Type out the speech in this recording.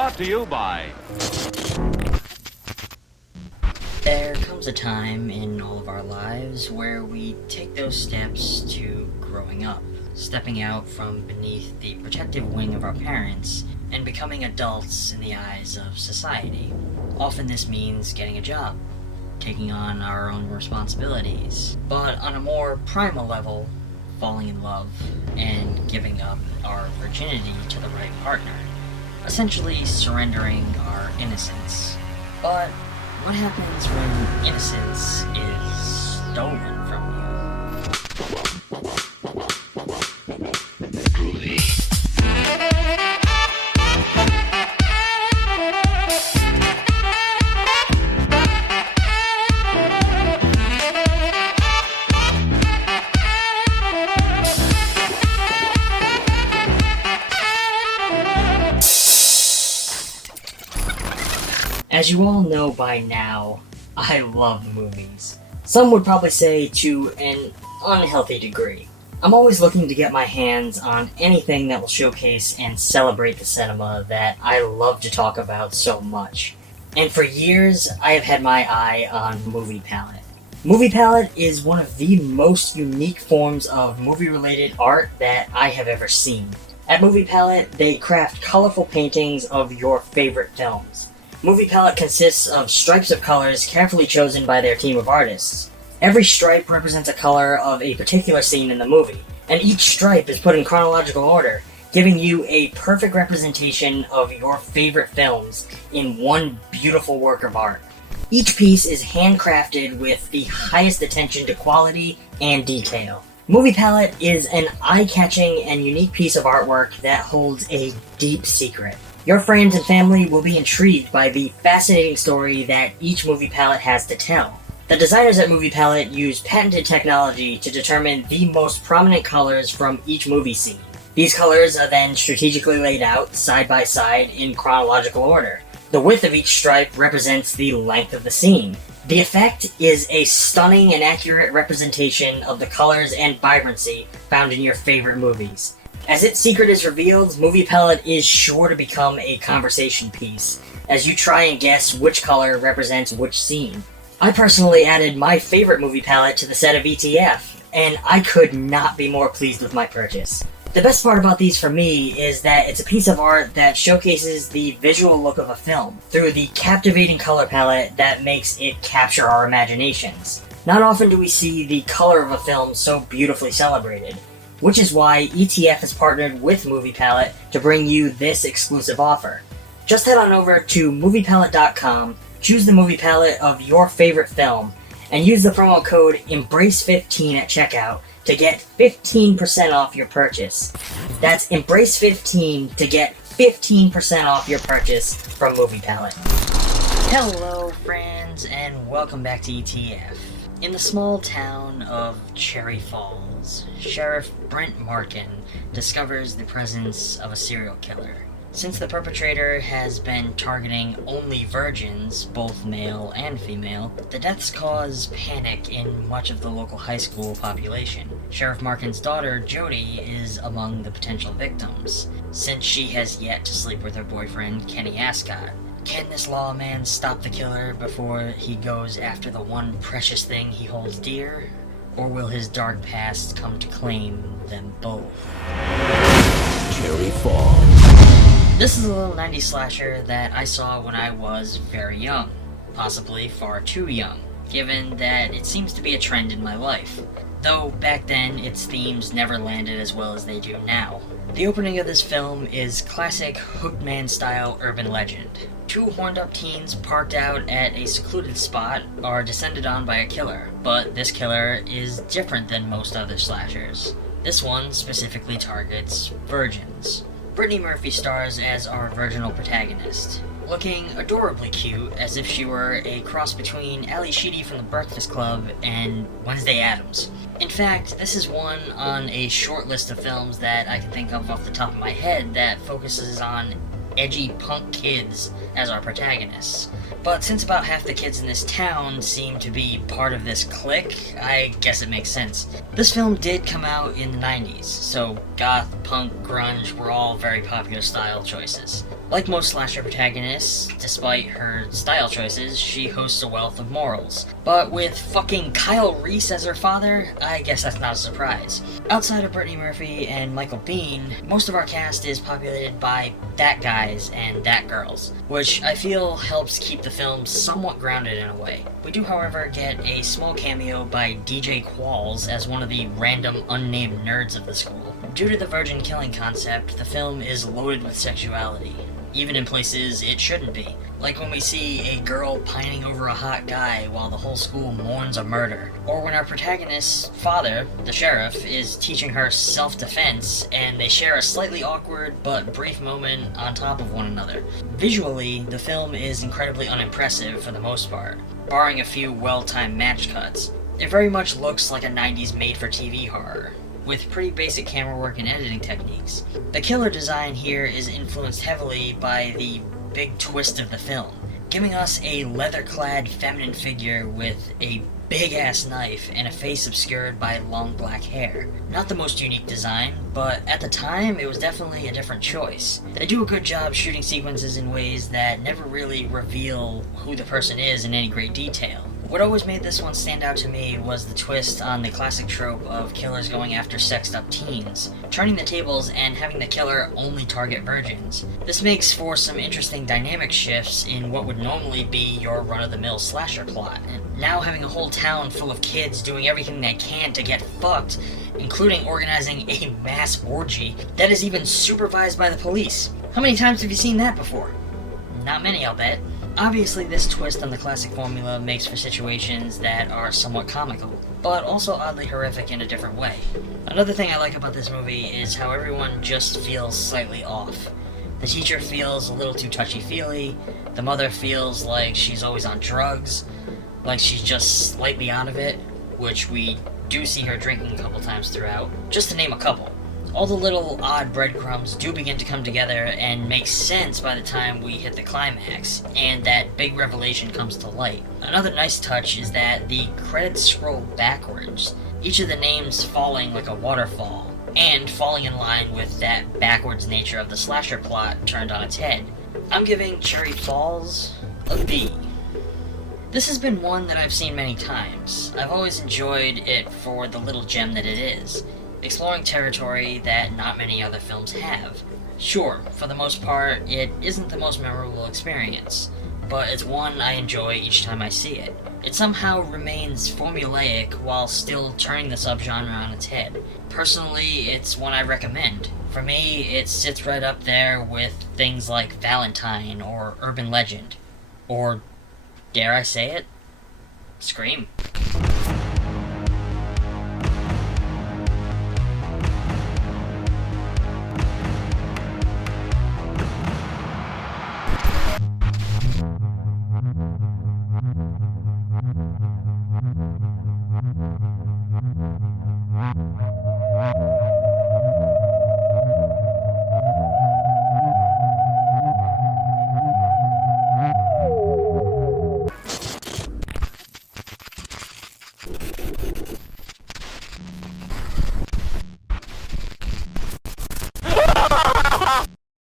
Brought to you by... There comes a time in all of our lives where we take those steps to growing up, stepping out from beneath the protective wing of our parents and becoming adults in the eyes of society. Often this means getting a job, taking on our own responsibilities, but on a more primal level, falling in love and giving up our virginity to the right partner, essentially surrendering our innocence. But what happens when innocence is stolen from you? As you all know by now, I love movies. Some would probably say to an unhealthy degree. I'm always looking to get my hands on anything that will showcase and celebrate the cinema that I love to talk about so much. And for years, I have had my eye on Movie Palette. Movie Palette is one of the most unique forms of movie-related art that I have ever seen. At Movie Palette, they craft colorful paintings of your favorite films. Movie Palette consists of stripes of colors carefully chosen by their team of artists. Every stripe represents a color of a particular scene in the movie, and each stripe is put in chronological order, giving you a perfect representation of your favorite films in one beautiful work of art. Each piece is handcrafted with the highest attention to quality and detail. Movie Palette is an eye-catching and unique piece of artwork that holds a deep secret. Your friends and family will be intrigued by the fascinating story that each Movie Palette has to tell. The designers at Movie Palette use patented technology to determine the most prominent colors from each movie scene. These colors are then strategically laid out side by side in chronological order. The width of each stripe represents the length of the scene. The effect is a stunning and accurate representation of the colors and vibrancy found in your favorite movies. As its secret is revealed, Movie Palette is sure to become a conversation piece, as you try and guess which color represents which scene. I personally added my favorite Movie Palette to the set of ETF, and I could not be more pleased with my purchase. The best part about these for me is that it's a piece of art that showcases the visual look of a film through the captivating color palette that makes it capture our imaginations. Not often do we see the color of a film so beautifully celebrated, which is why ETF has partnered with Movie Palette to bring you this exclusive offer. Just head on over to moviepalette.com, choose the movie palette of your favorite film, and use the promo code EMBRACE15 at checkout to get 15% off your purchase. That's EMBRACE15 to get 15% off your purchase from Movie Palette. Hello friends, and welcome back to ETF. In the small town of Cherry Falls, Sheriff Brent Markin discovers the presence of a serial killer. Since the perpetrator has been targeting only virgins, both male and female, the deaths cause panic in much of the local high school population. Sheriff Markin's daughter, Jody, is among the potential victims, since she has yet to sleep with her boyfriend, Kenny Ascot. Can this lawman stop the killer before he goes after the one precious thing he holds dear? Or will his dark past come to claim them both? Cherry Falls. This is a little 90s slasher that I saw when I was very young. Possibly far too young, given that it seems to be a trend in my life. Though back then, its themes never landed as well as they do now. The opening of this film is classic Hookman-style urban legend. Two horned-up teens parked out at a secluded spot are descended on by a killer, but this killer is different than most other slashers. This one specifically targets virgins. Brittany Murphy stars as our virginal protagonist, looking adorably cute, as if she were a cross between Ali Sheedy from The Breakfast Club and Wednesday Addams. In fact, this is one on a short list of films that I can think of off the top of my head that focuses on edgy punk kids as our protagonists. But since about half the kids in this town seem to be part of this clique, I guess it makes sense. This film did come out in the 90s, so goth, punk, grunge were all very popular style choices. Like most slasher protagonists, despite her style choices, she hosts a wealth of morals. But with fucking Kyle Reese as her father, I guess that's not a surprise. Outside of Brittany Murphy and Michael Biehn, most of our cast is populated by that guys and that girls, which I feel helps keep the film somewhat grounded in a way. We do, however, get a small cameo by DJ Qualls as one of the random unnamed nerds of the school. Due to the virgin killing concept, the film is loaded with sexuality, even in places it shouldn't be. Like when we see a girl pining over a hot guy while the whole school mourns a murder. Or when our protagonist's father, the sheriff, is teaching her self-defense and they share a slightly awkward but brief moment on top of one another. Visually, the film is incredibly unimpressive for the most part, barring a few well-timed match cuts. It very much looks like a 90s made-for-TV horror, with pretty basic camera work and editing techniques. The killer design here is influenced heavily by the big twist of the film, giving us a leather-clad feminine figure with a big-ass knife and a face obscured by long black hair. Not the most unique design, but at the time it was definitely a different choice. They do a good job shooting sequences in ways that never really reveal who the person is in any great detail. What always made this one stand out to me was the twist on the classic trope of killers going after sexed up teens, turning the tables and having the killer only target virgins. This makes for some interesting dynamic shifts in what would normally be your run-of-the-mill slasher plot. And now having a whole town full of kids doing everything they can to get fucked, including organizing a mass orgy that is even supervised by the police. How many times have you seen that before? Not many, I'll bet. Obviously, this twist on the classic formula makes for situations that are somewhat comical, but also oddly horrific in a different way. Another thing I like about this movie is how everyone just feels slightly off. The teacher feels a little too touchy-feely, the mother feels like she's always on drugs, like she's just slightly out of it, which we do see her drinking a couple times throughout, just to name a couple. All the little odd breadcrumbs do begin to come together and make sense by the time we hit the climax, and that big revelation comes to light. Another nice touch is that the credits scroll backwards, each of the names falling like a waterfall, and falling in line with that backwards nature of the slasher plot turned on its head. I'm giving Cherry Falls a B. This has been one that I've seen many times. I've always enjoyed it for the little gem that it is, exploring territory that not many other films have. Sure, for the most part, it isn't the most memorable experience, but it's one I enjoy each time I see it. It somehow remains formulaic while still turning the subgenre on its head. Personally, it's one I recommend. For me, it sits right up there with things like Valentine or Urban Legend, or, dare I say it, Scream.